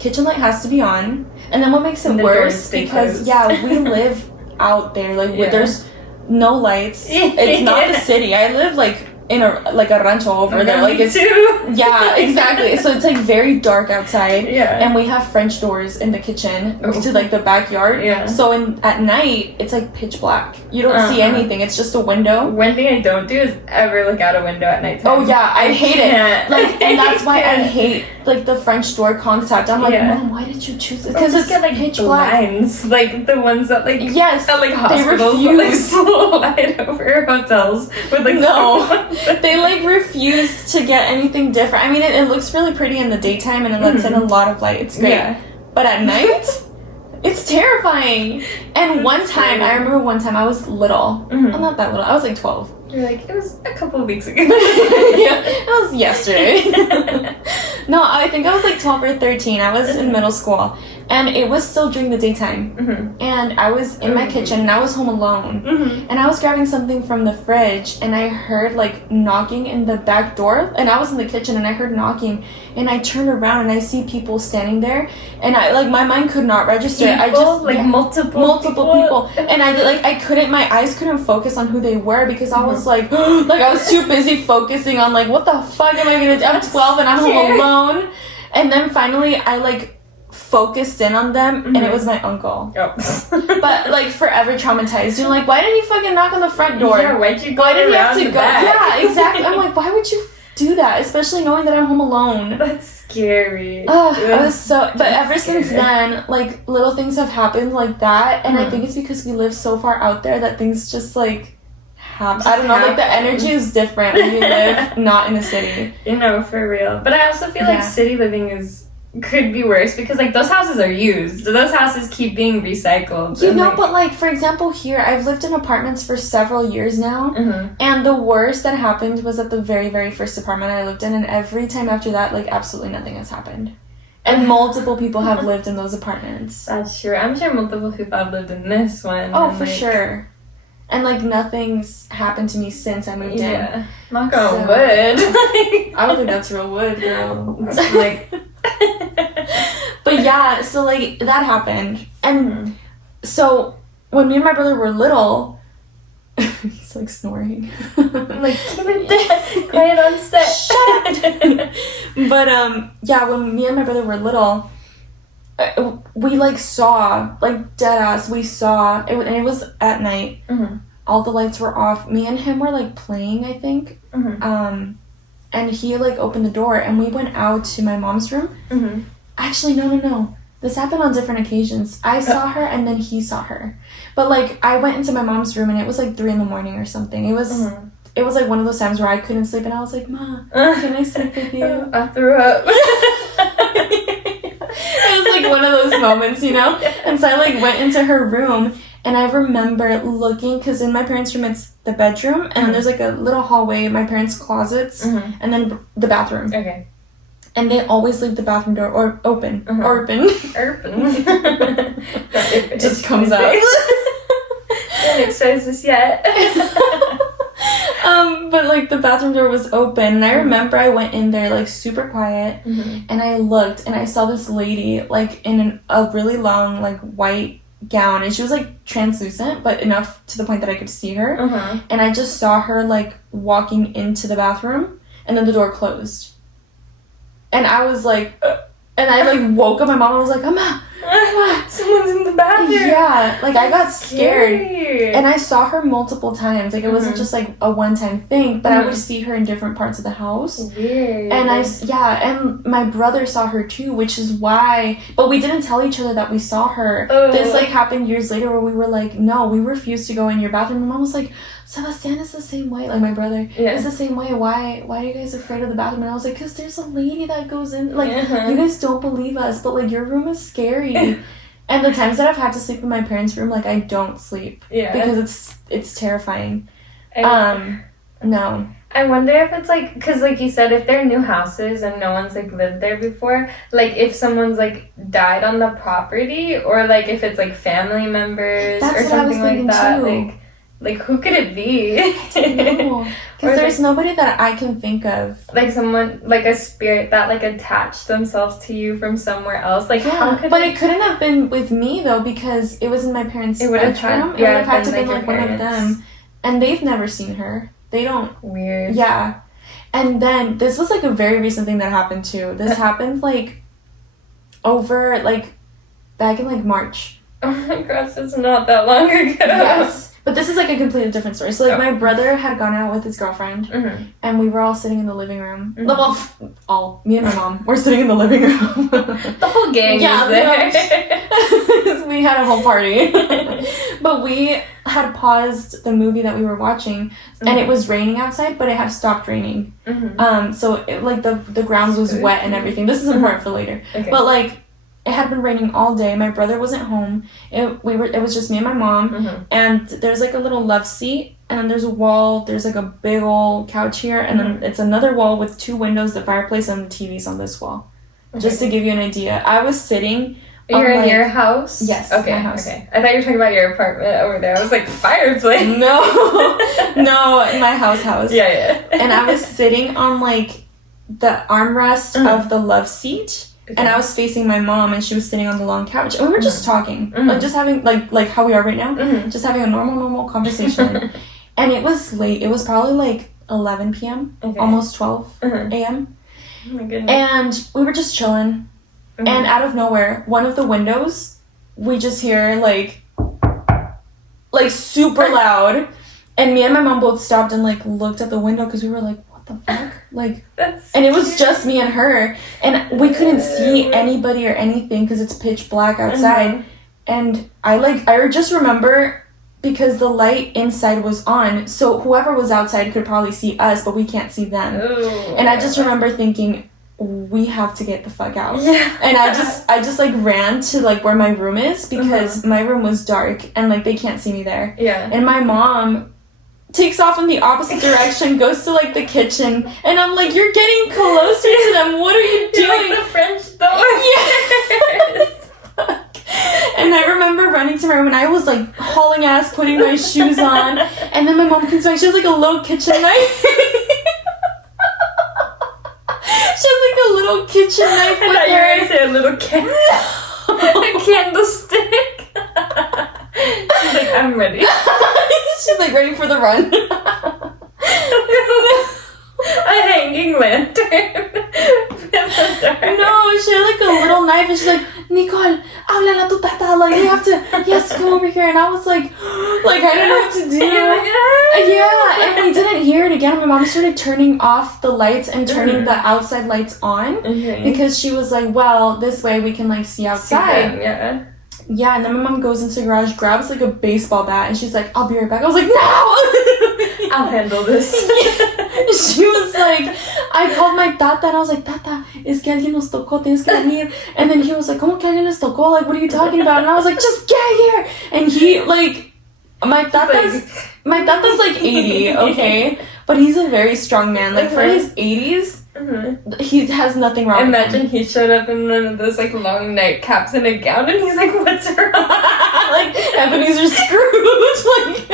kitchen light has to be on. And then what makes it worse, because, we live out there. Like, there's no lights. It's not the city. I live, like, in a rancho over there. Like it's too. Yeah, exactly. So it's like very dark outside. Yeah. And we have French doors in the kitchen to like the backyard. Yeah. So at night it's like pitch black. You don't see anything. It's just a window. One thing I don't do is ever look out a window at nighttime. Oh yeah, I hate can't. it. Like, and that's why I hate like the French door concept. I'm like, Mom, why did you choose it? Because it's get like pitch black. blinds, like the ones that like Yes, at like hospitals they that refuse. like slide over hotels with like No, they like refuse to get anything different. I mean, it looks really pretty in the daytime and it lets in a lot of light. It's great. Yeah. But at night, it's terrifying. And I remember one time I was little. Mm-hmm. I'm not that little. I was like 12. You're like, it was a couple of weeks ago. Yeah, it was yesterday. No, I think I was like 12 or 13. I was in middle school. And it was still during the daytime. Mm-hmm. And I was in my kitchen and I was home alone. Mm-hmm. And I was grabbing something from the fridge and I heard like knocking in the back door. And I was in the kitchen and I heard knocking. And I turned around and I see people standing there. And I like my mind could not register. Multiple people. And my eyes couldn't focus on who they were because I was like I was too busy focusing on like what the fuck am I gonna do? I'm 12 and I'm home alone. And then finally I like focused in on them and it was my uncle. But like forever traumatized. You're like, why didn't you fucking knock on the front door? Yeah, why'd you go why did you have around to the go? back? Yeah, exactly. I'm like, why would you do that? Especially knowing that I'm home alone. That's scary. I was so but ever since then, like little things have happened like that and I think it's because we live so far out there that things just like happen. I don't know, like the energy is different when you live not in a city. You know, for real. But I also feel like city living could be worse because like those houses are used. Those houses keep being recycled. You know, but like for example here, I've lived in apartments for several years now and the worst that happened was at the very, very first apartment I lived in and every time after that, like absolutely nothing has happened. And multiple people have lived in those apartments. That's true. I'm sure multiple people have lived in this one. Oh, for sure. And like nothing's happened to me since I moved in. Knock on wood. I don't think that's real wood, girl. Like but yeah, so like that happened. And so when me and my brother were little he's like snoring. I'm like, keep it quiet on set. Shut up. But yeah, when me and my brother were little we like saw like dead ass we saw it, and it was at night. All the lights were off. Me and him were like playing, I think. And he like opened the door and we went out to my mom's room. Actually, no. This happened on different occasions. I saw her and then he saw her. But like I went into my mom's room and it was like 3 a.m. or something. It was like one of those times where I couldn't sleep and I was like, Ma, can I sleep with you? I threw up. It was like one of those moments, you know? And so I like went into her room and I remember looking, because in my parents' room it's the bedroom and then there's like a little hallway, my parents' closets, and then the bathroom. Okay. And they always leave the bathroom door open. Open. It just comes out. Don't expose this yet. But like the bathroom door was open and I remember I went in there like super quiet and I looked and I saw this lady like in a really long like white gown and she was like translucent but enough to the point that I could see her and I just saw her like walking into the bathroom and then the door closed and I was like and I like woke up my mom and was like, Mama, someone's in the bathroom. Yeah, like I got scared. Scary. And I saw her multiple times. Like it wasn't just like a one-time thing, but I would see her in different parts of the house. Weird. And and my brother saw her too, which is why, but we didn't tell each other that we saw her. This like happened years later where we were like, no, we refused to go in your bathroom. And Mom was like, Sebastian is the same way, like my brother is the same way. Why are you guys afraid of the bathroom? And I was like, because there's a lady that goes in, like you guys don't believe us, but like your room is scary. And the times that I've had to sleep in my parents' room, like I don't sleep because it's terrifying. No. I wonder if it's like, because like you said, if they're new houses and no one's like lived there before, like if someone's like died on the property or like if it's like family members or something like that. Too. Like who could it be? Because there's nobody that I can think of. Like someone, like a spirit that like attached themselves to you from somewhere else. Like how could it couldn't have been with me though because it was in my parents' bedroom. It would have had to be like one of them. And they've never seen her. They don't. Weird. Yeah. And then this was like a very recent thing that happened too. This happened like over like back in like March. Oh my gosh, it's not that long ago. Yes. But this is like a completely different story. So like my brother had gone out with his girlfriend and we were all sitting in the living room. Well, me and my mom were sitting in the living room. The whole gang was there. We had a whole party. But we had paused the movie that we were watching and it was raining outside, but it had stopped raining. So it, like the ground was wet and everything. This is important for later. Okay. But like it had been raining all day. My brother wasn't home. It was just me and my mom. And there's like a little love seat, and then there's a wall. There's like a big old couch here, and then it's another wall with 2 windows, the fireplace, and the TV's on this wall. Okay. Just to give you an idea, I was sitting. You're in your house? Yes. Okay. My house. Okay. I thought you were talking about your apartment over there. I was like, fireplace. No, my house. Yeah. And I was sitting on like the armrest of the love seat. Okay. And I was facing my mom, and she was sitting on the long couch, and we were just talking, like just having like how we are right now, just having a normal conversation. And it was late. It was probably like 11 p.m., almost 12 a.m. Oh my goodness. And we were just chilling, and out of nowhere, one of the windows, we just hear like super loud, and me and my mom both stopped and like looked at the window because we were like, what the fuck? Like, and it was just me and her, and we couldn't see anybody or anything because it's pitch black outside. And I just remember, because the light inside was on, so whoever was outside could probably see us, but we can't see them. And I just remember thinking, we have to get the fuck out. And I just like ran to like where my room is, because my room was dark and like they can't see me there. And my mom takes off in the opposite direction, goes to like the kitchen, and I'm like, you're getting closer to them, what are you doing? Like the French door. Yes. And I remember running to my room, and I was like hauling ass, putting my shoes on, and then my mom comes back. She has like a little kitchen knife. She has like a little kitchen knife. I thought you were gonna say a little a candlestick. She's like, I'm ready. She's like ready for the run. A hanging lantern. No, she had like a little knife, and she's like, Nicole, háblale a tu tata, like you have to come over here. And I was like I didn't know what to do. Yeah, and we didn't hear it again. My mom started turning off the lights and turning the outside lights on, because she was like, well, this way we can like see outside. Yeah, and then my mom goes into the garage, grabs like a baseball bat, and she's like, I'll be right back. I was like, no! I'll handle this. She was like, I called my tata, and I was like, Tata, es que alguien nos tocó, tienes que venir. And then he was like, ¿Cómo que alguien nos tocó? Like, what are you talking about? And I was like, just get here! And he, like, my tata's like 80, okay? But he's a very strong man. Like, for his 80s, he has nothing wrong Imagine with him. He showed up in one of those like long nightcaps and a gown, and he's like, what's wrong? Like Ebenezer Scrooge. Like,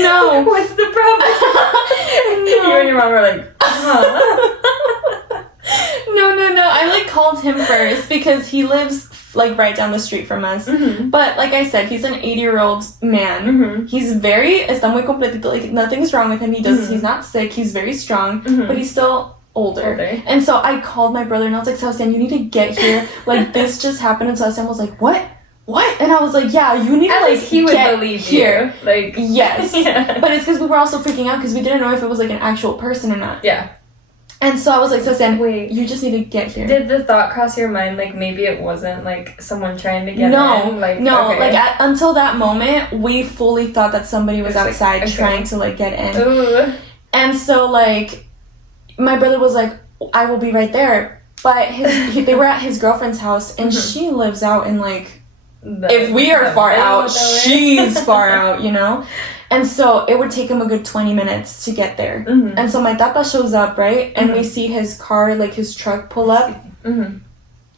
no. What's the problem? No. You and your mom were like, No. I like called him first because he lives like right down the street from us. But like I said, he's an 80-year-old man. He's está muy completito. Like nothing's wrong with him. He's not sick. He's very strong, but he's still older. And so I called my brother, and I was like, Sebastian, you need to get here. Like this just happened. And Sebastian was like, what? And I was like, yeah, you need to like he would get believe here. You. Like yes. But it's because we were also freaking out because we didn't know if it was like an actual person or not. And so I was like, Sebastian, wait, you just need to get here. Did the thought cross your mind, like, maybe it wasn't, like, someone trying to get in? Like, until that moment, we fully thought that somebody was outside trying to, like, get in. Ooh. And so, like, my brother was like, I will be right there. But they were at his girlfriend's house, and she lives out in, like, if we are far out, she's far out, you know? And so it would take him a good 20 minutes to get there. And so my tata shows up, right? And we see his car, like his truck pull up.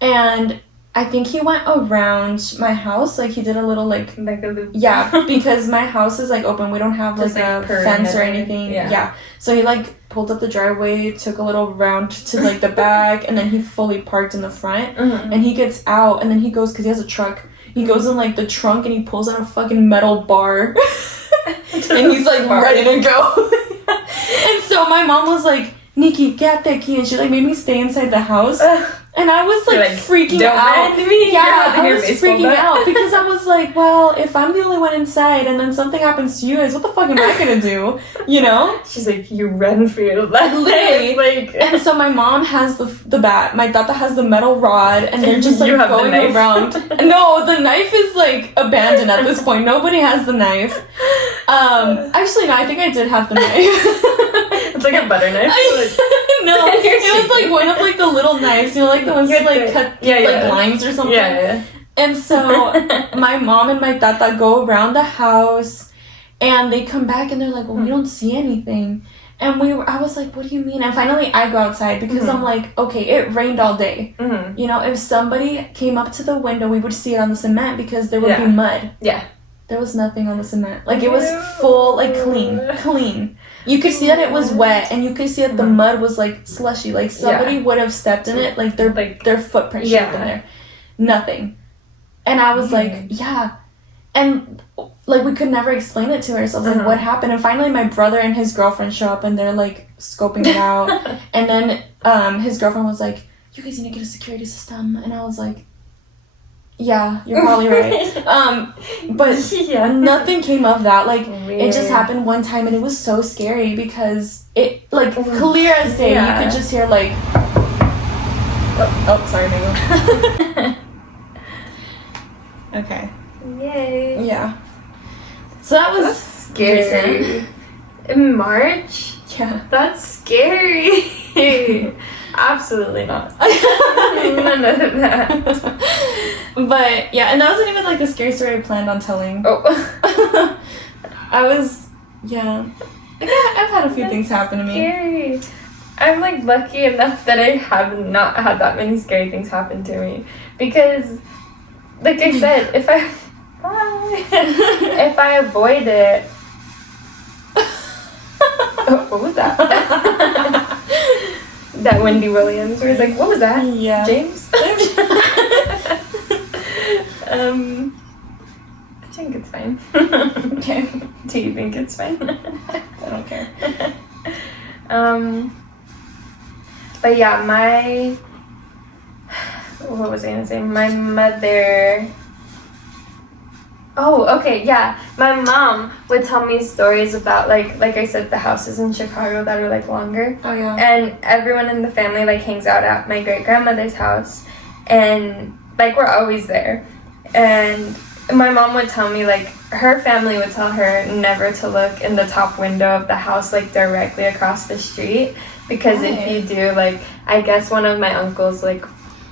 And I think he went around my house. Like he did a little like a loop. Yeah, because my house is like open. We don't have like a fence or anything. Yeah. So he like pulled up the driveway, took a little round to like the back, and then he fully parked in the front. And he gets out, and then he goes, because he has a truck, he goes in, like, the trunk and he pulls out a fucking metal bar. And he's, like, ready to go. And so my mom was like, Nikki, get that key. And she, like, made me stay inside the house. And I was, like freaking out. Me. Yeah, I was freaking out because I was like, well, if I'm the only one inside and then something happens to you guys, what the fuck am I gonna do? You know? She's like, you run for your life. Literally. Like, and so my mom has the bat, my tata has the metal rod, and they're just, like, going around. No, the knife is, like, abandoned at this point. Nobody has the knife. Actually, no, I think I did have the knife. It's like a butter knife. No, it was, like, one of, like, the little knives, you know, like the ones that, like, cut, like, limes or something. Yeah. And so my mom and my tata go around the house, and they come back, and they're like, well, we don't see anything. And I was like, what do you mean? And finally, I go outside, because I'm like, okay, it rained all day. You know, if somebody came up to the window, we would see it on the cement, because there would be mud. Yeah. There was nothing on the cement. Like, it was full, like, clean. You could see that it was wet, and you could see that the mud was, like, slushy. Like, somebody would have stepped in it, like, their footprint should have been there. Nothing. And I was like, yeah. And, like, we could never explain it to ourselves. Like, what happened? And finally, my brother and his girlfriend show up, and they're, like, scoping it out. And then his girlfriend was like, you guys need to get a security system. And I was like, yeah, you're probably right. But nothing came of that. Like, it just happened one time, and it was so scary because it, like, clear as day, you could just hear, like, sorry, Megan. Okay. Yay. Yeah. So that was scary. recent. In March? Yeah. That's scary. Absolutely not. None of that. But, yeah, and that wasn't even, like, the scary story I planned on telling. Oh. Yeah, I've had a few things happen to me. Scary. I'm, like, lucky enough that I have not had that many scary things happen to me. Because, like I said, if I avoid it... what was that? That Wendy Williams, where it's like, what was that? Yeah. James? I think it's fine. Okay. Do you think it's fine? I don't care. But yeah, what was I gonna say? My mother... Oh, okay, yeah. My mom would tell me stories about, like I said, the houses in Chicago that are, like, longer. Oh, yeah. And everyone in the family, like, hangs out at my great-grandmother's house. And, like, we're always there. And my mom would tell me, like, her family would tell her never to look in the top window of the house, like, directly across the street. Because if you do, like, I guess one of my uncles, like,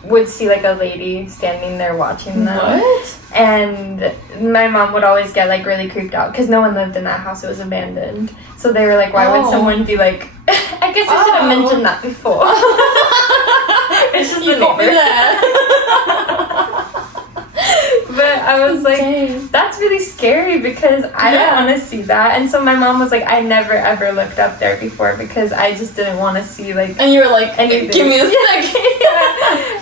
would see, like, a lady standing there watching them. What? And my mom would always get, like, really creeped out because no one lived in that house. It was abandoned. So they were like, why would someone be like... I guess I should have mentioned that before. It's just you told me that. But I was like, that's really scary because I don't want to see that. And so my mom was like, I never ever looked up there before because I just didn't want to see, like... And you were like, anything. Give me a second.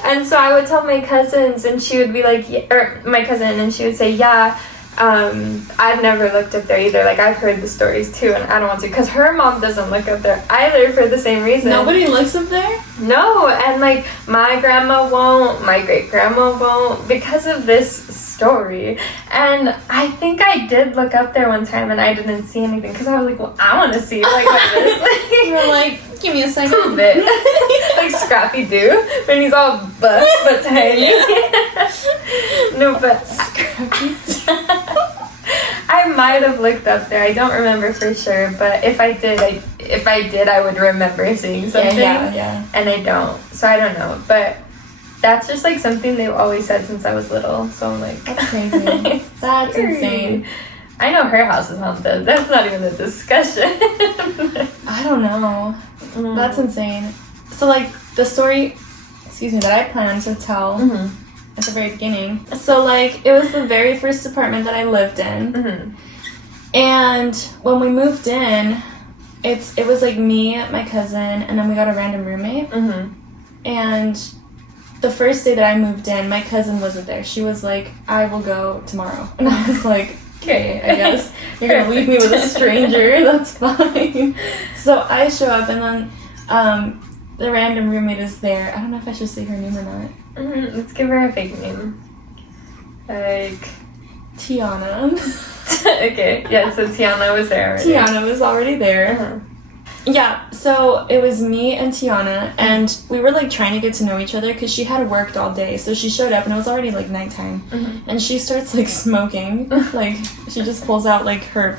And so I would tell my cousins and she would be like, or my cousin, and she would say, yeah, I've never looked up there either. Like, I've heard the stories too, and I don't want to, because her mom doesn't look up there either for the same reason. Nobody looks up there? No, and, like, my grandma won't, my great-grandma won't, because of this story. And I think I did look up there one time, and I didn't see anything, because I was like, well, I want to see, like, what it is. You were like, give me a second. Prove it. Like Scrappy-Doo, when he's all buff but tiny. No, but... Scrappy-Doo. I might have looked up there. I don't remember for sure, but if I did, I would remember seeing something. Yeah. And I don't, so I don't know. But that's just like something they've always said since I was little. So I'm like, that's crazy. That's insane. I know her house is haunted. That's not even a discussion. I don't know. That's insane. So, like, the story, that I planned to tell at the very beginning. So, like, it was the very first apartment that I lived in. And when we moved in, it was, like, me, my cousin, and then we got a random roommate. And the first day that I moved in, my cousin wasn't there. She was like, I will go tomorrow. And I was like, okay, I guess you're going to leave me with a stranger. That's fine. So I show up, and then the random roommate is there. I don't know if I should say her name or not. Let's give her a fake name. Like... Tiana. Okay, yeah, so Tiana was there already. Tiana was already there. Uh-huh. Yeah, so it was me and Tiana, and we were like trying to get to know each other because she had worked all day. So she showed up, and it was already like nighttime, and she starts like smoking. Like she just pulls out like her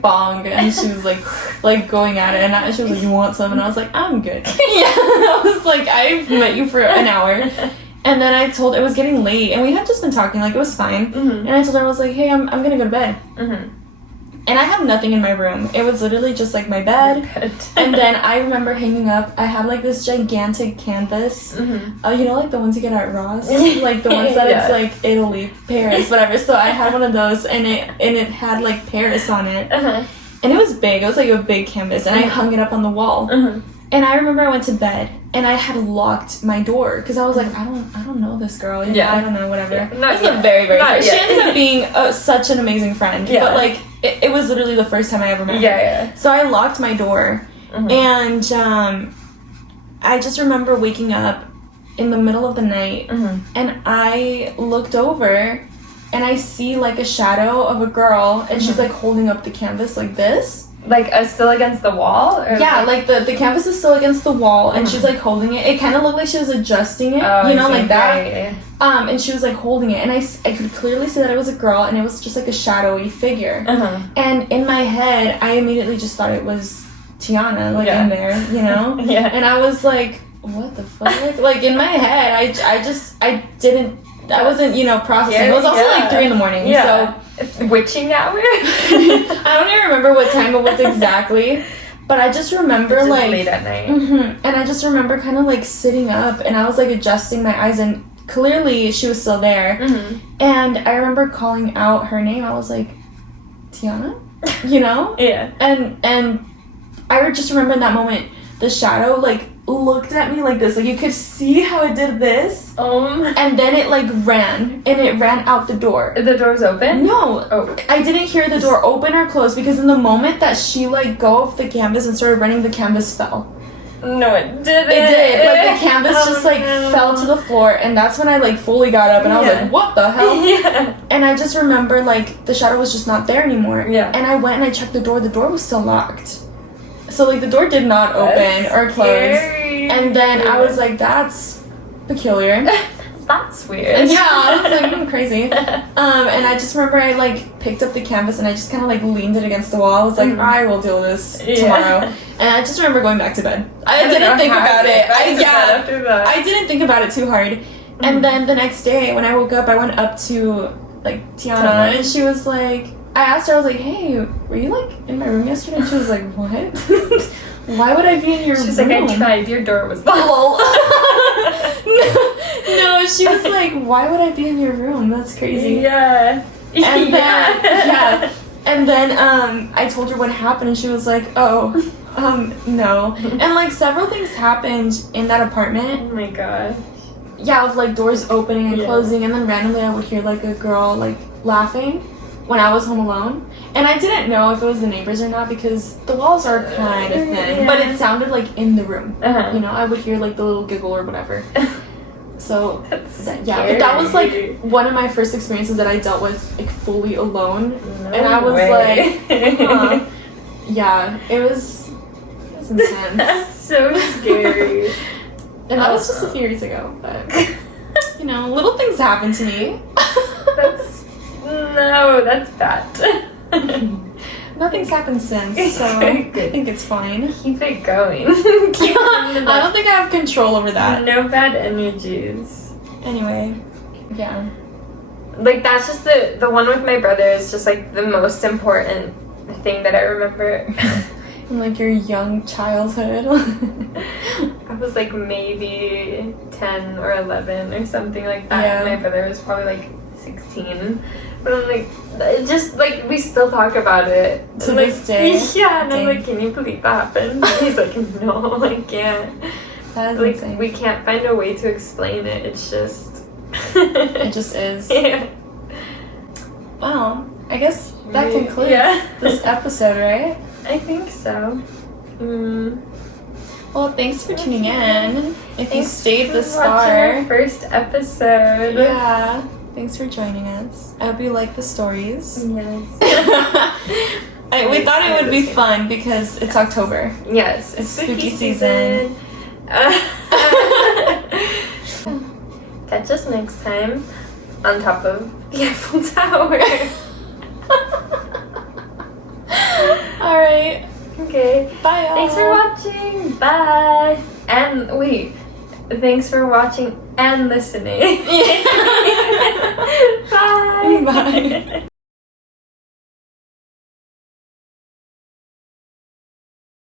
bong, and she was like going at it, and she was like, "You want some?" And I was like, "I'm good." Yeah, I was like, "I've met you for an hour." And then I told, it was getting late, and we had just been talking, like, it was fine. And I told her, I was like, hey, I'm gonna go to bed. And I have nothing in my room. It was literally just, like, my bed. And then I remember hanging up, I had, like, this gigantic canvas. You know, like, the ones you get at Ross? Like, the ones that it's, like, Italy, Paris, whatever. So I had one of those, and it had, like, Paris on it. And it was big. It was, like, a big canvas. And I hung it up on the wall. And I remember I went to bed, and I had locked my door because I was like, I don't know this girl. You know, I don't know, whatever. Yeah, this is a very, very first. She ended up being such an amazing friend. Yeah. But like, it was literally the first time I ever met her. Yeah. So I locked my door, and I just remember waking up in the middle of the night, and I looked over, and I see like a shadow of a girl, and she's like holding up the canvas like this. Like, still against the wall? Or yeah, like the canvas is still against the wall, and she's like holding it. It kind of looked like she was adjusting it, you know, like that. Yeah. And she was like holding it, and I could clearly see that it was a girl, and it was just like a shadowy figure. And in my head, I immediately just thought it was Tiana, like in there, you know? And I was like, what the fuck? Like in my head, I wasn't, you know, processing. It was also like 3 a.m. So. Witching hour? I don't even remember what time it was exactly, but I just remember like late at night. And I just remember kind of like sitting up, and I was like adjusting my eyes, and clearly she was still there. And I remember calling out her name. I was like, Tiana, you know? And I just remember in that moment the shadow like looked at me like this, like you could see how it did this, and then it like ran out the door. The door's open? No. I didn't hear the door open or close, because in the moment that she like go off the canvas and started running, the canvas fell. No, it didn't. It did. Like the canvas just like fell to the floor, and that's when I like fully got up, and I was like, what the hell? And I just remember like the shadow was just not there anymore. And I went and I checked the door. The door was still locked. So, like, the door did not open or close. Scary. And then I was like, that's peculiar. That's weird. And yeah, I was like, crazy. And I just remember I, like, picked up the canvas, and I just kind of, like, leaned it against the wall. I was like, I will deal with this tomorrow. And I just remember going back to bed. I didn't think about it. I didn't think about it too hard. And then the next day, when I woke up, I went up to, like, Tiana, and she was like... I asked her, I was like, hey, were you, like, in my room yesterday? And she was like, what? Why would I be in your room? She's like, I tried. Your door was locked. No, she was like, why would I be in your room? That's crazy. Yeah. And then, And then, I told her what happened, and she was like, oh, no. And, like, several things happened in that apartment. Oh, my God. Yeah, with, like, doors opening and closing, and then randomly I would hear, like, a girl, like, laughing when I was home alone. And I didn't know if it was the neighbors or not, because the walls are kind of thin, but it sounded like in the room. You know, I would hear like the little giggle or whatever. So but that was like one of my first experiences that I dealt with like fully alone. And I was like, yeah, it was intense. That's so scary. And that was just a few years ago, but you know, little things happen to me. No, that's bad. Nothing's happened since, so I think it's fine. Keep it going. I don't think I have control over that. No bad energies. Anyway, yeah. Like, that's just the one with my brother is just, like, the most important thing that I remember. In, like, your young childhood. I was, like, maybe 10 or 11 or something like that. Yeah. And my brother was probably, like, 16. But I'm like, it just, like, we still talk about it. To this day? Yeah, and I'm like, can you believe that happened? And he's like, no, I can't. That is like insane. we can't find a way to explain it. It's just It just is. Yeah. Well, I guess that concludes this episode, right? I think so. Well, thanks for tuning in. If you stayed this watching far. our first episode. Yeah. Thanks for joining us. I hope you like the stories. Yes. We thought it would be fun because it's October. Yes. It's spooky season. Catch us next time on top of the Eiffel Tower. Alright. Okay. Bye, y'all. Thanks for watching. Bye. And wait. Thanks for watching and listening. Yeah. Bye. Bye.